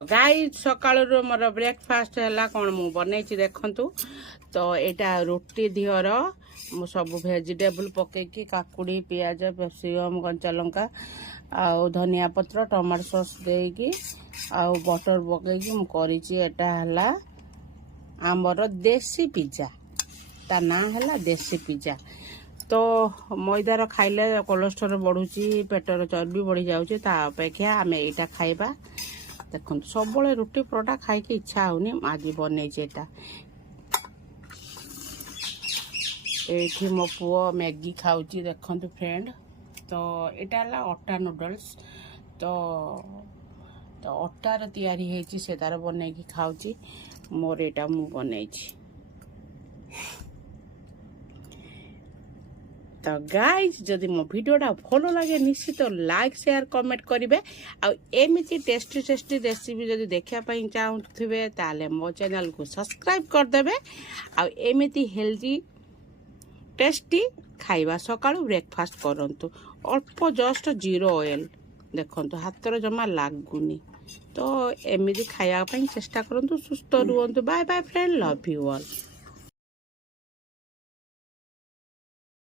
गाई सकाळ मोर ब्रेकफास्ट है कौन मु बनई देखु तो यहाँ रोटी दिहर मु सब भेजिटेबल पकईकी काकुड़ी पियाज कैप्सिकम कंचा लंका आउ धनिया पत्र टमाटो सॉस देकी आउ बटर पकईकी मु करिछि आमर देसी पिज्जा ता ना है देसी पिज्जा। तो मैदार खाइले कोलेस्ट्रोल बढ़ुची पेटर चर्बी बढ़ी जाऊँगी ता अपेक्षा आम यहाँ खाइबा। देखो सब रुटी परोटा खाई इच्छा होनी आज बनई ये मो पुओ मैगी खाऊची देखो फ्रेंड। तो यहाँ अटा नूडल्स तो अटार तैयारी है से तार बनई खाऊची मोर यहाँ मु बनई। तो गाइज जदि मो भिडियोटा भल लगे निश्चित लाइक शेयर कमेंट करेंगे। आमती टेस्टी टेस्टी रेसिपी जदि देखापी चाहूे ताले मो चैनल को सब्सक्राइब करदे। आमती हेल्दी टेस्टी खाइबा सकाळु ब्रेकफास्ट करंतु अल्प जस्ट 0 ऑयल देखो हाथ जमा लगुनि। तो एमती खाया चेष्टा करंतु सुस्थ रुहंतु। Bye bye friend love you all.